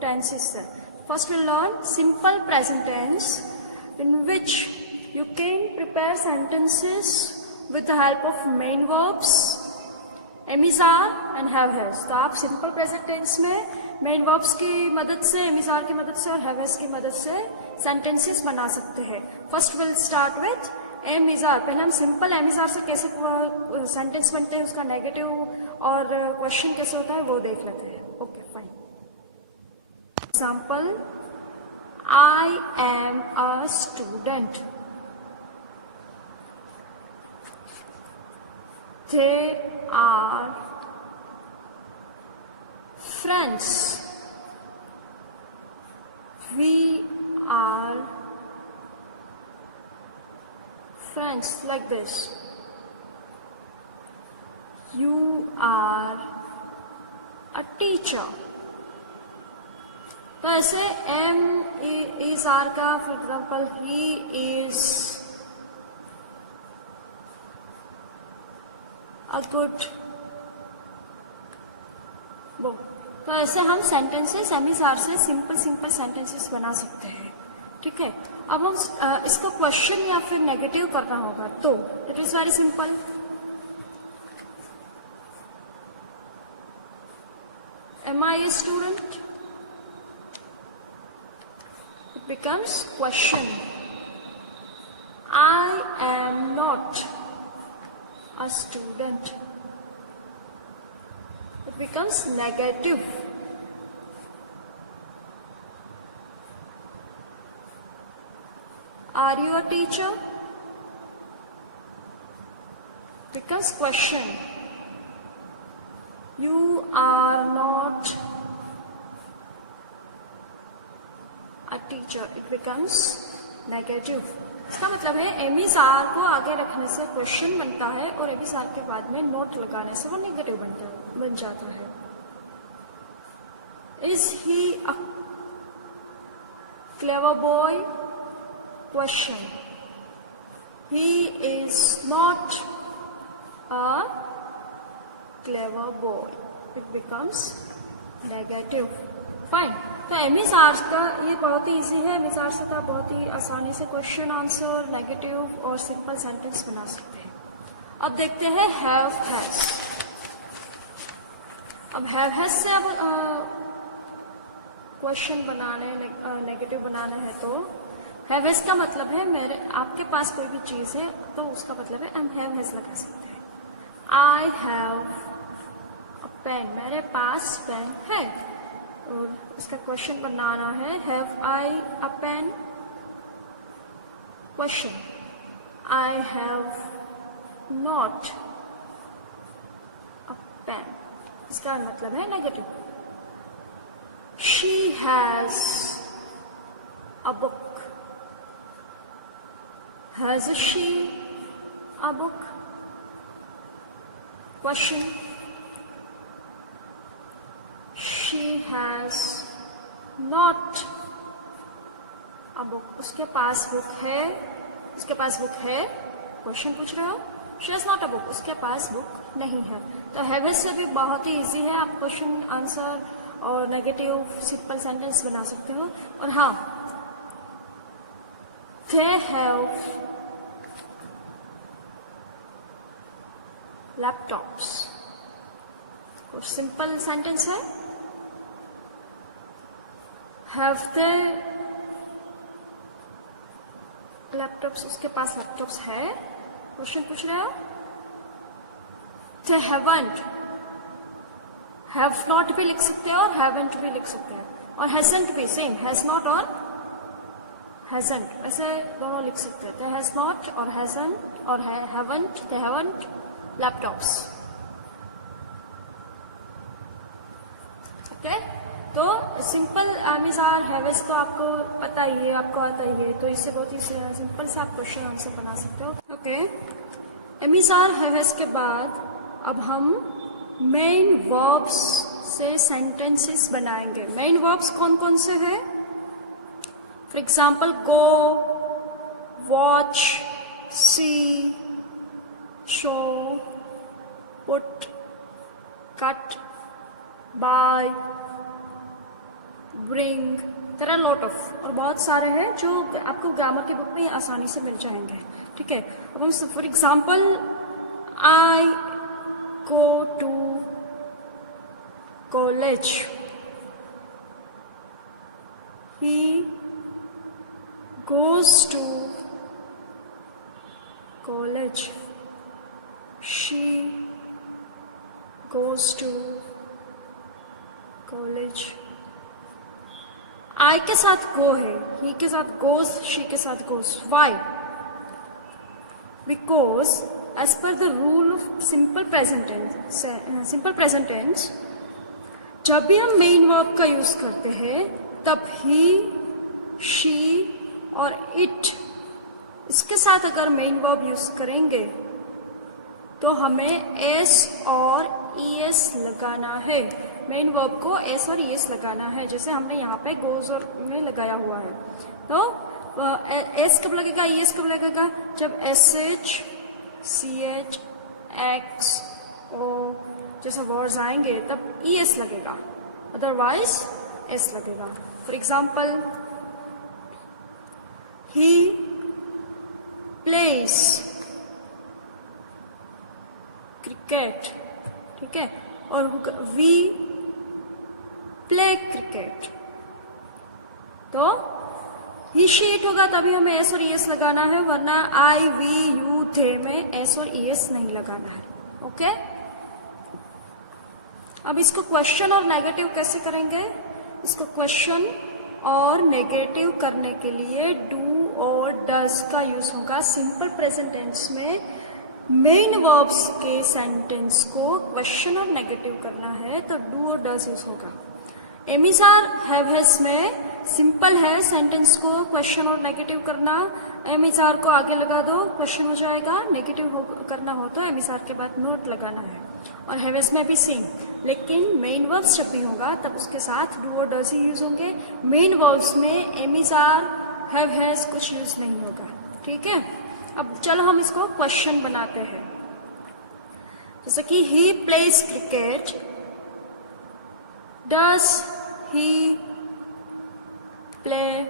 tenses है. First we'll learn simple present tense in which you can prepare sentences with the help of main verbs, am is are and have has. तो आप simple present tense में main verbs की मदद से, M is are की मदद से और हैव हैज की मदद से सेंटेंसेस बना सकते हैं. First will start with am is are. पहले हम सिंपल एम इज आर से कैसे सेंटेंस बनते हैं, उसका नेगेटिव और क्वेश्चन कैसे होता है वो देख लेते हैं. Okay fine. Example, I am a student. They are friends. We are friends, like this. You are a teacher. तो ऐसे एम इज आर का for example he is a good वो. तो ऐसे हम सेंटेंसेस एम इज आर से simple sentences बना सकते हैं. ठीक है. अब हम इसको क्वेश्चन या फिर नेगेटिव करना होगा तो it is very simple. Am I a student, it becomes question. I am not a student, it becomes negative. Are you a teacher? Becomes question. You are not a teacher, it becomes negative. इसका मतलब है M is are को आगे रखने से question बनता है और एम इज आर के बाद में नोट लगाने से वो नेगेटिव बन जाता है. Is he a clever boy? Question. He is not a clever boy, it becomes negative. Fine. तो एम इज आर का ये बहुत ही इजी है. एम इज आर से तो आप बहुत ही आसानी से क्वेश्चन, आंसर, नेगेटिव और सिंपल सेंटेंस बना सकते हैं. अब देखते हैं हैव हैज. अब हैव हैज से अब क्वेश्चन बनाने, नेगेटिव बनाना है तो हैव हैज का मतलब है मेरे आपके पास कोई भी चीज है तो उसका मतलब है हम हैव हैज लगा सकते हैं. आई हैव अ पेन, मेरे पास पेन है. और इसका क्वेश्चन बनाना है have I a pen? Question. I have not a pen, इसका मतलब है negative. She has a book. Has she a book? Question. She has not a book. उसके पास बुक है. उसके पास बुक है. क्वेश्चन पूछ रहे हो. She has not a book. उसके पास बुक नहीं है. तो हैव हैज से भी बहुत ही इजी है. आप क्वेश्चन, आंसर और नेगेटिव सिंपल सेंटेंस बना सकते हो. और हाँ, they have laptops. कुछ सिंपल सेंटेंस है. Have they laptops? उसके पास लैपटॉप्स है. क्वेश्चन पूछ रहे हो. They haven't. हैव नॉट भी लिख सकते हो और हैवंट भी लिख सकते हो. और हैजंट भी सेम. हैज नॉट और हैजंट ऐसे दोनों लिख सकते हो. तो हैज नॉट और हैजंट और haven't, they haven't laptops. Okay. तो simple am is are, have has तो आपको पता ही है, आपको आता ही है. तो इससे बहुत ही सिंपल से आप क्वेश्चन आंसर बना सकते हो. Okay. Am is are, have has के बाद अब हम मेन वर्ब्स से सेंटेंसेस बनाएंगे. मेन वर्ब्स कौन कौन से हैं? For example go, watch, see, show, put, cut, buy, bring, there are lot of, और बहुत सारे हैं जो आपको ग्रामर की बुक में आसानी से मिल जाएंगे. ठीक है, अब हम for example I go to college, he goes to college, she goes to college. I के साथ go है, he के साथ goes, she के साथ goes. Why? Because as per the rule of simple present tense, जब भी हम मेन वर्ब का यूज करते हैं तब ही, शी और इट, इसके साथ अगर मेन वर्ब यूज करेंगे तो हमें एस और ईएस लगाना है. मेन वर्ब को एस और ईएस लगाना है, जैसे हमने यहाँ पे गोज और में लगाया हुआ है. तो एस कब लगेगा, ईएस कब लगेगा, जब S H, C H, X, O जैसे वर्ड्स आएंगे तब ईएस लगेगा, अदरवाइज एस लगेगा. For example, he plays cricket. ठीक है, और वी प्ले क्रिकेट. तो ही शीट होगा तभी हमें एस और ईएस लगाना है, वरना आई वी यू थे में एस और ईएस नहीं लगाना है. ओके, अब इसको क्वेश्चन और नेगेटिव कैसे करेंगे. इसको क्वेश्चन और नेगेटिव करने के लिए डू और डज का यूज होगा. सिंपल प्रेजेंट टेंस में मेन वर्ब्स के सेंटेंस को क्वेश्चन और नेगेटिव करना है तो डू और डज यूज होगा. Am is are have has में सिंपल है सेंटेंस को क्वेश्चन और नेगेटिव करना. एम इज आर को आगे लगा दो, क्वेश्चन हो जाएगा. नेगेटिव करना हो तो एम इज आर के बाद नोट लगाना है. और हैव हैज में भी सेम, लेकिन मेन वर्ब्स जब भी होगा तब उसके साथ डू और डज ही यूज होंगे. मेन वर्ब्स में am is are, have has कुछ यूज नहीं होगा. ठीक है, अब चलो हम इसको क्वेश्चन बनाते हैं. जैसे कि he plays cricket, does he play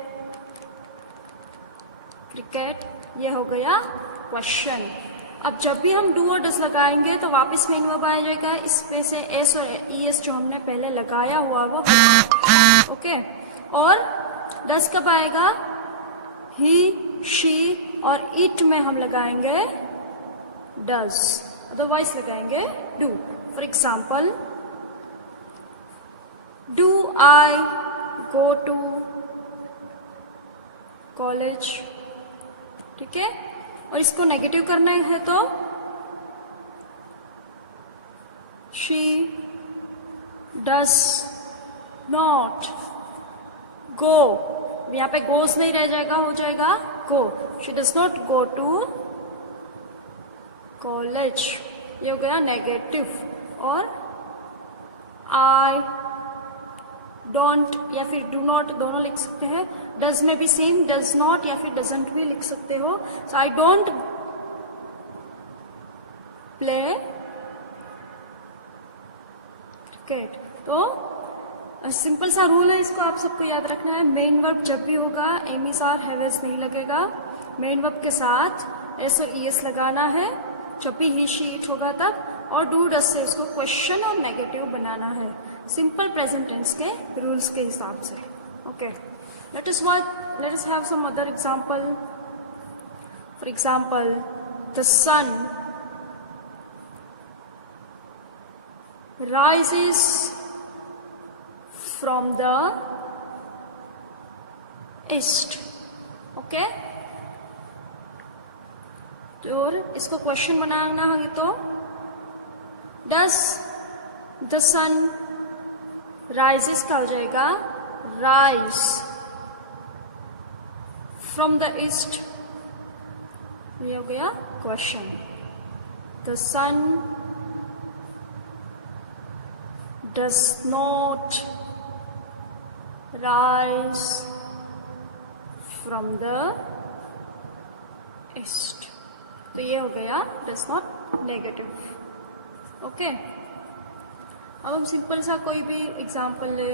cricket, ये हो गया क्वेश्चन. अब जब भी हम डू और डज लगाएंगे तो वापस मेन वर्ब आ जाएगा. इसमें से एस और ईएस जो हमने पहले लगाया हुआ वो ओके. और डज कब आएगा, ही, शी और इट में हम लगाएंगे डज, अदरवाइज लगाएंगे do. For example, do I go to college. ठीक है, और इसको नेगेटिव करना है तो शी डज नॉट गो. यहाँ पे गोज नहीं रह जाएगा, हो जाएगा go. She does not go to college, ये हो गया नेगेटिव. और आई डोंट या फिर डू नॉट दोनों लिख सकते हैं. डज में भी सेम, डज नॉट या फिर डजंट भी लिख सकते हो. सो आई डोंट प्ले क्रिकेट. तो सिंपल सा रूल है, इसको आप सबको याद रखना है. मेन वर्ब जब भी होगा am is are have has नहीं लगेगा. मेन वर्ब के साथ एस और ईएस लगाना है जब भी ही, शी, इट होगा तब. और डू डज से उसको क्वेश्चन और नेगेटिव बनाना है सिंपल प्रेजेंट टेंस के रूल्स के हिसाब से. Okay, let us have some other example. For example, the sun rises from the east. Okay, तो इसको क्वेश्चन बनाना होगी तो does the sun rises का हो जाएगा rise from the east. ये हो गया question. The sun does not rise from the east. तो ये हो गया does not नेगेटिव. ओके, अब हम सिंपल सा कोई भी एग्जाम्पल ले.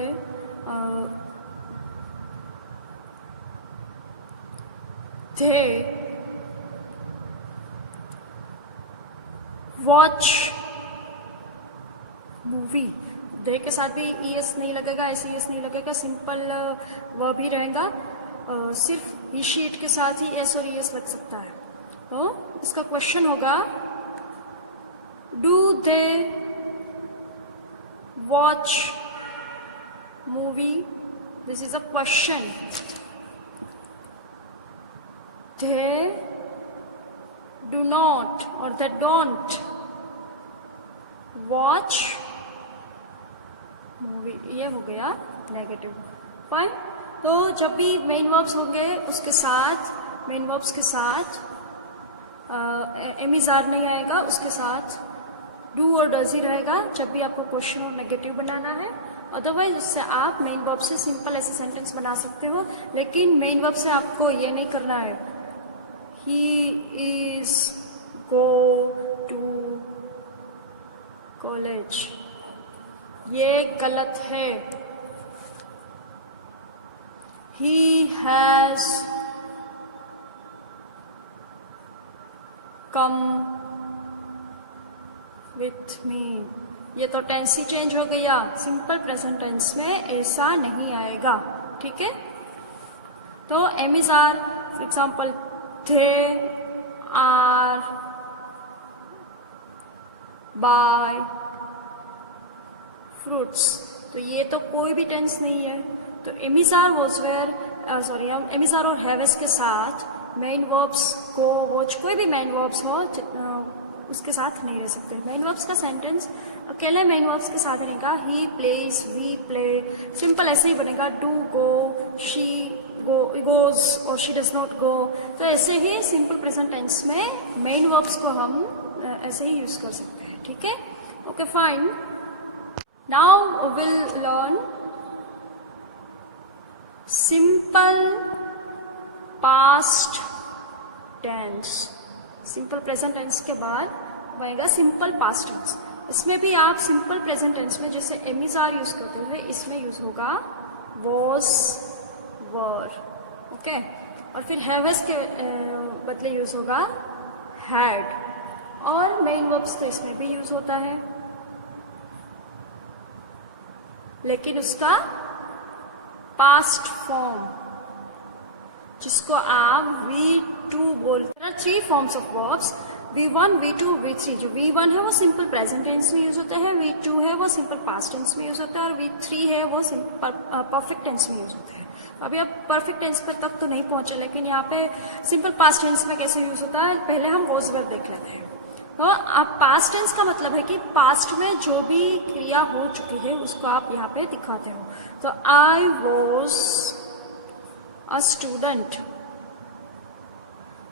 they watch movie. दे के साथ भी ईएस नहीं लगेगा, ऐसे ईएस नहीं लगेगा, सिंपल वर्ब ही रहेगा। सिर्फ ही शीट के साथ ही एस और ईएस लग सकता है। तो इसका क्वेश्चन होगा do they watch movie. This is a question. They do not और दे डोंट वॉच मूवी, ये हो गया नेगेटिव। फाइन। तो जब भी मेन वर्ब्स होंगे उसके साथ, मेन वर्ब्स के साथ एमिजार नहीं आएगा, उसके साथ डू और डज ही रहेगा जब भी आपको क्वेश्चन और नेगेटिव बनाना है। अदरवाइज उससे आप मेन वर्ब से सिंपल ऐसे सेंटेंस बना सकते हो, लेकिन मेन वर्ब से आपको ये नहीं करना है he is go to college, ये गलत है। He has come with me, ये तो टेंस ही चेंज हो गया। सिंपल प्रेजेंट टेंस में ऐसा नहीं आएगा, ठीक है। तो am is are, for example they are buy fruits, तो ये तो कोई भी टेंस नहीं है। तो am is are was were, sorry, am is are और हैवेस के साथ मेन वर्ब्स को वॉच, कोई भी मेन वर्ब्स हो उसके साथ नहीं रह सकते। मेन वर्ब्स का सेंटेंस अकेले मेन वर्ब्स के साथ रहेगा। He plays, we play, simple ऐसे ही बनेगा। डू गो, शी गोज और शी डज नॉट गो। तो ऐसे ही सिंपल प्रेजेंट टेंस में मेन वर्ब्स को हम ऐसे ही यूज कर सकते हैं, ठीक है। Okay fine. Now will learn simple past tense. Simple present tense के बाद बनेगा सिंपल पास्ट टेंस। इसमें भी आप सिंपल प्रेजेंट टेंस में जैसे एमिजार यूज करते हैं, इसमें यूज होगा वॉज, वर, ओके। और फिर हैवेस के बदले यूज होगा हैड। और मेन वर्ब्स तो इसमें भी यूज होता है, लेकिन उसका पास्ट फॉर्म, जिसको आप V2 बोलते हैं। 3 forms of verbs, V1, V2, V3। जो V1 है वो सिंपल प्रेजेंट टेंस में यूज होता है, V2 है वो सिंपल पास्ट टेंस में यूज होता है, और V3 है वो सिंपल परफेक्ट टेंस में यूज होता है। अभी आप परफेक्ट टेंस पर तक तो नहीं पहुंचे, लेकिन यहाँ पे सिंपल पास्ट टेंस में कैसे यूज होता है पहले हम वॉज वर्ब देख लेते हैं। तो आप पास्ट टेंस का मतलब है कि पास्ट में जो भी क्रिया हो चुकी है उसको आप यहाँ पे दिखाते हो। तो आई वॉज अ स्टूडेंट,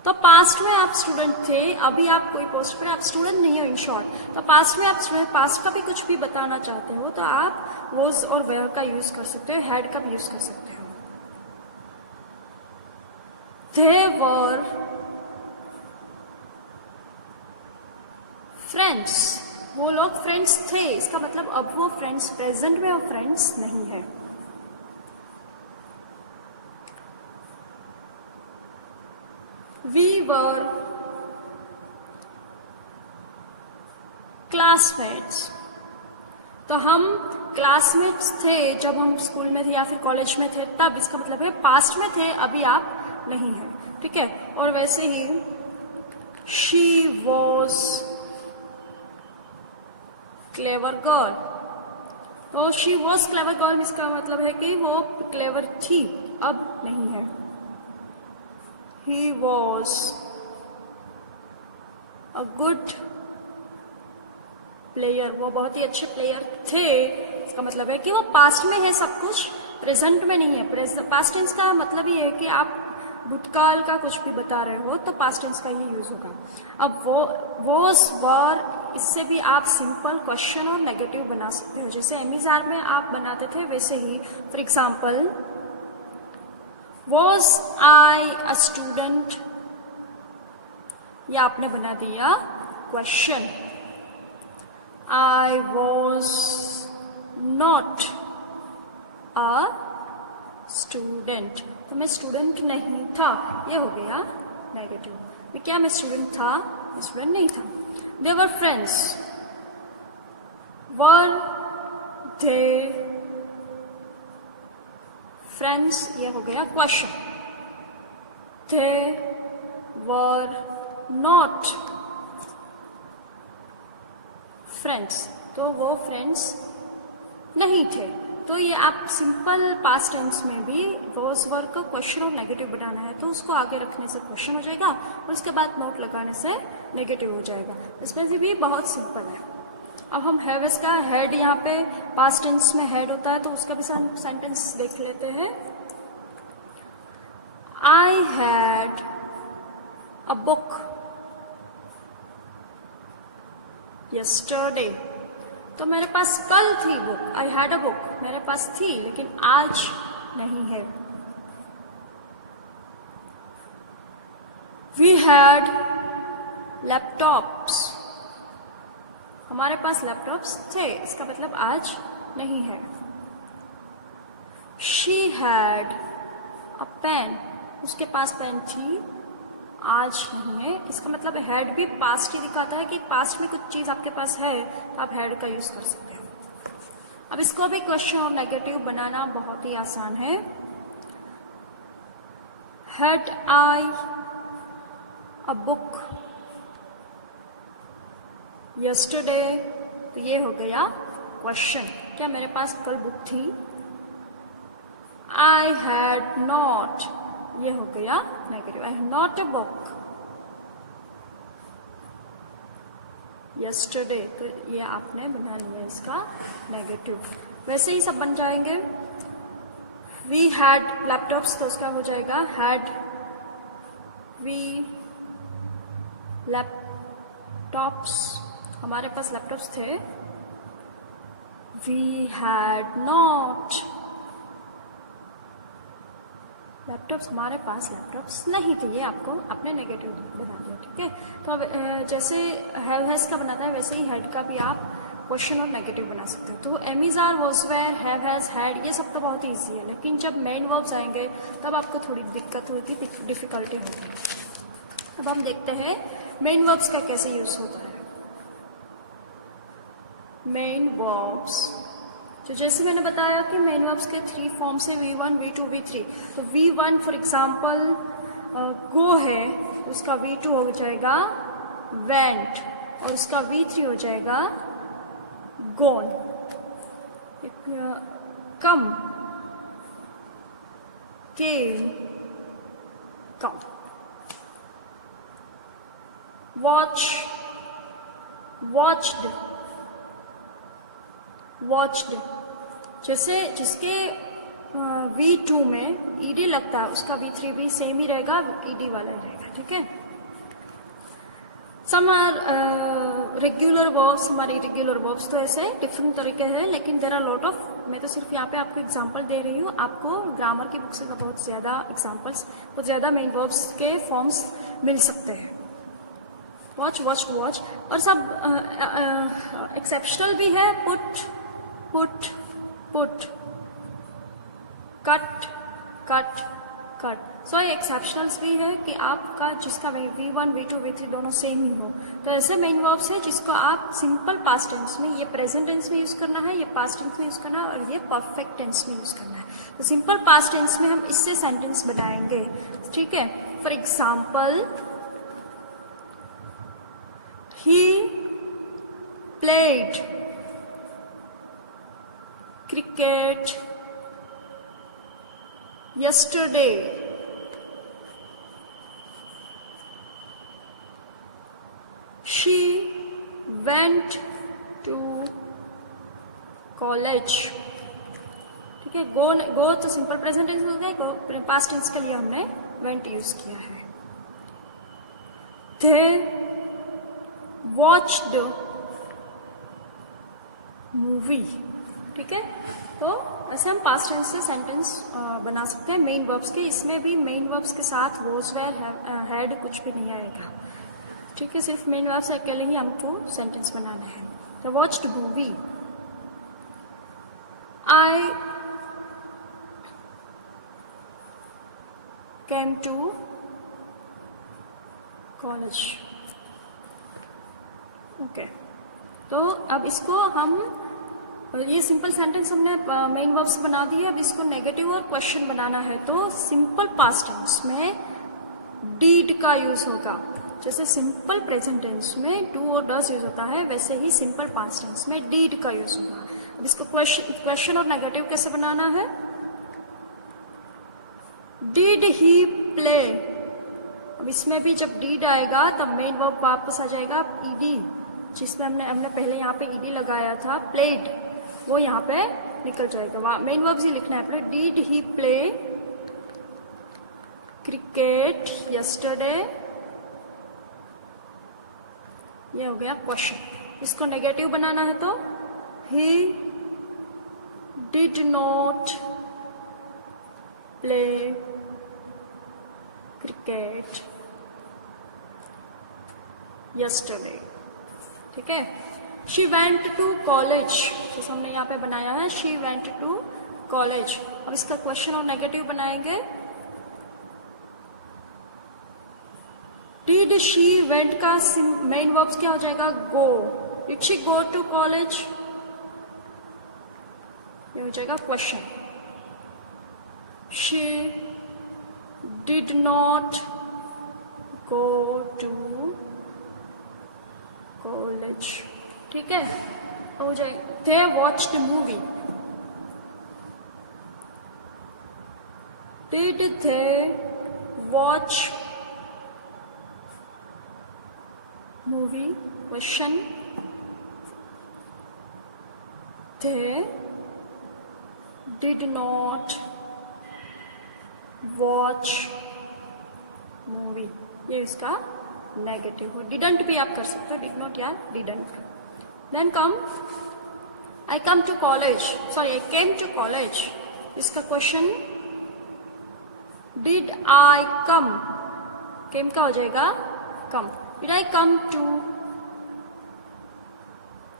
तो पास्ट में आप स्टूडेंट थे, अभी आप कोई पोस्ट पर आप स्टूडेंट नहीं हो इन शॉर्ट। तो पास्ट में आप पास्ट का भी कुछ भी बताना चाहते हो तो आप वॉज और वेयर का यूज कर सकते हो, हैड का भी यूज कर सकते हो। दे वर फ्रेंड्स, वो लोग फ्रेंड्स थे, इसका मतलब अब वो फ्रेंड्स प्रेजेंट में और फ्रेंड्स नहीं है। वी वर क्लासमेट्स, तो हम क्लासमेट्स थे जब हम स्कूल में थे या फिर कॉलेज में थे, तब इसका मतलब है पास्ट में थे, अभी आप नहीं हैं, ठीक है। और वैसे ही शी वॉज क्लेवर गर्ल, तो शी वॉज क्लेवर गर्ल, इसका मतलब है कि वो क्लेवर थी, अब नहीं है। He was a good player, वो बहुत ही अच्छे प्लेयर थे, इसका मतलब है कि वो पास्ट में है सब कुछ, प्रेजेंट में नहीं है। पास्ट टेंस का मतलब ये है कि आप भूतकाल का कुछ भी बता रहे हो तो पास्ट टेंस का ही यूज होगा। अब वो वॉज वर, इससे भी आप सिंपल क्वेश्चन और नेगेटिव बना सकते हो, जैसे एमिजार में आप बनाते थे वैसे ही। For example was I a student, या आपने बना दिया question. I was not a student, तो मैं स्टूडेंट नहीं था, ये हो गया नेगेटिव। क्या मैं स्टूडेंट था? मैं स्टूडेंट नहीं था। दे were friends, were they friends, ये हो गया question. They were not friends, तो वो फ्रेंड्स नहीं थे। तो ये आप सिंपल पास्ट टेंस में भी वॉज वर्क को क्वेश्चन और नेगेटिव बनाना है तो उसको आगे रखने से क्वेश्चन हो जाएगा और उसके बाद नोट लगाने से नेगेटिव हो जाएगा। इसमें से भी बहुत सिंपल है। अब हम हैव का हेड, यहाँ पे पास्ट टेंस में हेड होता है तो उसका भी सेंटेंस देख लेते हैं। I had a book yesterday, तो मेरे पास कल थी book. I had a book, मेरे पास थी लेकिन आज नहीं है। वी हैड लैपटॉप्स, हमारे पास लैपटॉप्स थे, इसका मतलब आज नहीं है। शी हैड अ पेन, उसके पास पेन थी, आज नहीं है। इसका मतलब हैड भी पास्ट ही दिखाता है कि पास्ट में कुछ चीज आपके पास है तो आप हैड का यूज कर सकते हो। अब इसको भी क्वेश्चन और नेगेटिव बनाना बहुत ही आसान है। Had I a book yesterday, तो ये हो गया क्वेश्चन, क्या मेरे पास कल बुक थी? आई हैड नॉट, ये हो गया negative. I have not a book yesterday, तो ये आपने बना लिया इसका नेगेटिव। वैसे ही सब बन जाएंगे। वी हैड लैपटॉप्स, तो उसका हो जाएगा हैड वी लैपटॉप्स, हमारे पास लैपटॉप्स थे। वी हैड नॉट लैपटॉप्स, हमारे पास लैपटॉप्स नहीं थे। ये आपको अपने नेगेटिव बना दिया, ठीक है। तो अब जैसे हैज का बनाता है वैसे ही हेड का भी आप क्वेश्चन और नेगेटिव बना सकते हो। तो am is are, was were, have has, had, ये सब तो बहुत ईजी है, लेकिन जब मेन वर्ब्स आएंगे तब आपको थोड़ी दिक्कत होगी, डिफिकल्टी होगी। अब हम देखते हैं मेन वर्ब्स का कैसे यूज होता है। मेन वर्ब्स, तो जैसे मैंने बताया कि मेन वर्ब्स के 3 फॉर्म्स हैं, V1, V2, V3। तो V1 फॉर एग्जाम्पल गो है, उसका V2 हो जाएगा वेंट और उसका V3 हो जाएगा gone. Come, came, come. Watch, watched, watched. जैसे जिसके V2 में ईडी लगता है उसका V3 भी सेम ही रहेगा, ईडी वाला रहेगा, ठीक है। सम आर रेगुलर वर्ब्स, हमारे इरेगुलर वर्ब्स तो ऐसे डिफरेंट तरीके हैं, लेकिन देर आर लॉट ऑफ, मैं तो सिर्फ यहाँ पे आपको एग्जांपल दे रही हूँ। आपको ग्रामर की बुक से बहुत ज़्यादा एग्जांपल्स, बहुत ज़्यादा मेन वर्ब्स के फॉर्म्स मिल सकते हैं। वॉच, वॉच, वॉच, और सब एक्सेप्शनल भी है। Put, put, put, cut, cut, cut. So ये एक्सेप्शनल्स भी है कि आपका जिसका V1, V2, V3 दोनों सेम ही हो। तो ऐसे मेन वर्ब्स है जिसको आप सिंपल पास्ट टेंस में, ये प्रेजेंट टेंस में यूज करना है, ये पास्ट टेंस में यूज करना है और ये परफेक्ट टेंस में यूज करना है। तो सिंपल पास्ट टेंस में हम इससे सेंटेंस बनाएंगे, ठीक है। For example, he played cricket yesterday. She went to college. ठीक है। गो तो सिंपल प्रेजेंट टेंस हो गया, गो पास्ट टेंस के लिए हमने went यूज किया है। They watched movie, ठीक है। तो ऐसे हम पास्ट टेंस से सेंटेंस बना सकते हैं मेन वर्ब्स के। इसमें भी मेन वर्ब्स के साथ वॉज, वेयर, हैड कुछ भी नहीं आएगा, ठीक है। सिर्फ मेन वर्ब्स अकेले ही हमको सेंटेंस बनाना है। तो watched movie, I came to college. Okay, तो अब इसको हम, ये सिंपल सेंटेंस हमने मेन वर्ब्स बना दिए. अब इसको नेगेटिव और क्वेश्चन बनाना है. तो सिंपल पास्ट टेंस में डीड का यूज होगा. जैसे सिंपल प्रेजेंट टेंस में डू और डज यूज होता है, वैसे ही सिंपल पास्ट टेंस में डीड का यूज होगा. अब इसको क्वेश्चन और नेगेटिव कैसे बनाना है? Did he play. अब इसमें भी जब डीड आएगा तब मेन वर्ब वापस आ जाएगा ईडी, जिसमें हमने पहले यहाँ पे ईडी लगाया था, प्लेड, वो यहाँ पे निकल जाएगा. मेन वर्ब ही लिखना है अपने. Did he play cricket yesterday. ये हो गया क्वेश्चन. इसको नेगेटिव बनाना है तो he did not play cricket yesterday. ठीक है. शी वेंट टू कॉलेज, जैसे हमने यहाँ पे बनाया है, शी वेंट टू कॉलेज. अब इसका क्वेश्चन और नेगेटिव बनाएंगे. डिड शी वेंट का मेन वर्ब्स क्या हो जाएगा? Go. Did she go to college, ये हो जाएगा question. She did not go to college. ठीक है, हो जाएगा. They watched movie. Did they watch movie? Question. they did not watch movie. ये इसका नेगेटिव हो. डिडंट भी आप कर सकते हो, डिड नॉट या didn't. Then come, I come to college, sorry I came to college. इसका question did I come, came का हो जाएगा come. Did I come to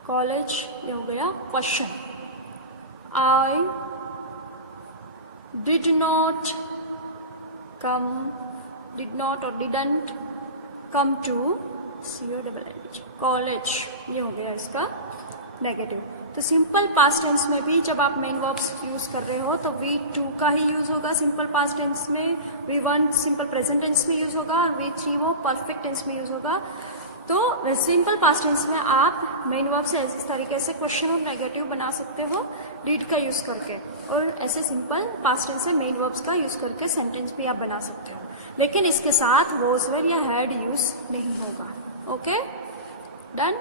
college, ये हो गया question. I did not come, did not और didn't come to college, ये हो गया इसका नेगेटिव. तो सिंपल पास्ट टेंस में भी जब आप मेन वर्ब्स यूज कर रहे हो तो V2 का ही यूज होगा सिंपल पास्ट टेंस में, V1 सिंपल प्रेजेंट टेंस में यूज होगा और V3 वो परफेक्ट टेंस में यूज होगा. तो सिंपल पास्ट टेंस में आप मेन वर्ब से इस तरीके से क्वेश्चन और नेगेटिव बना सकते हो डिड का यूज करके, और ऐसे सिंपल पास्ट टेंस में मेन वर्ब्स का यूज करके सेंटेंस भी आप बना सकते हो. लेकिन इसके साथ वॉज वेर या हैड यूज नहीं होगा. Okay, done.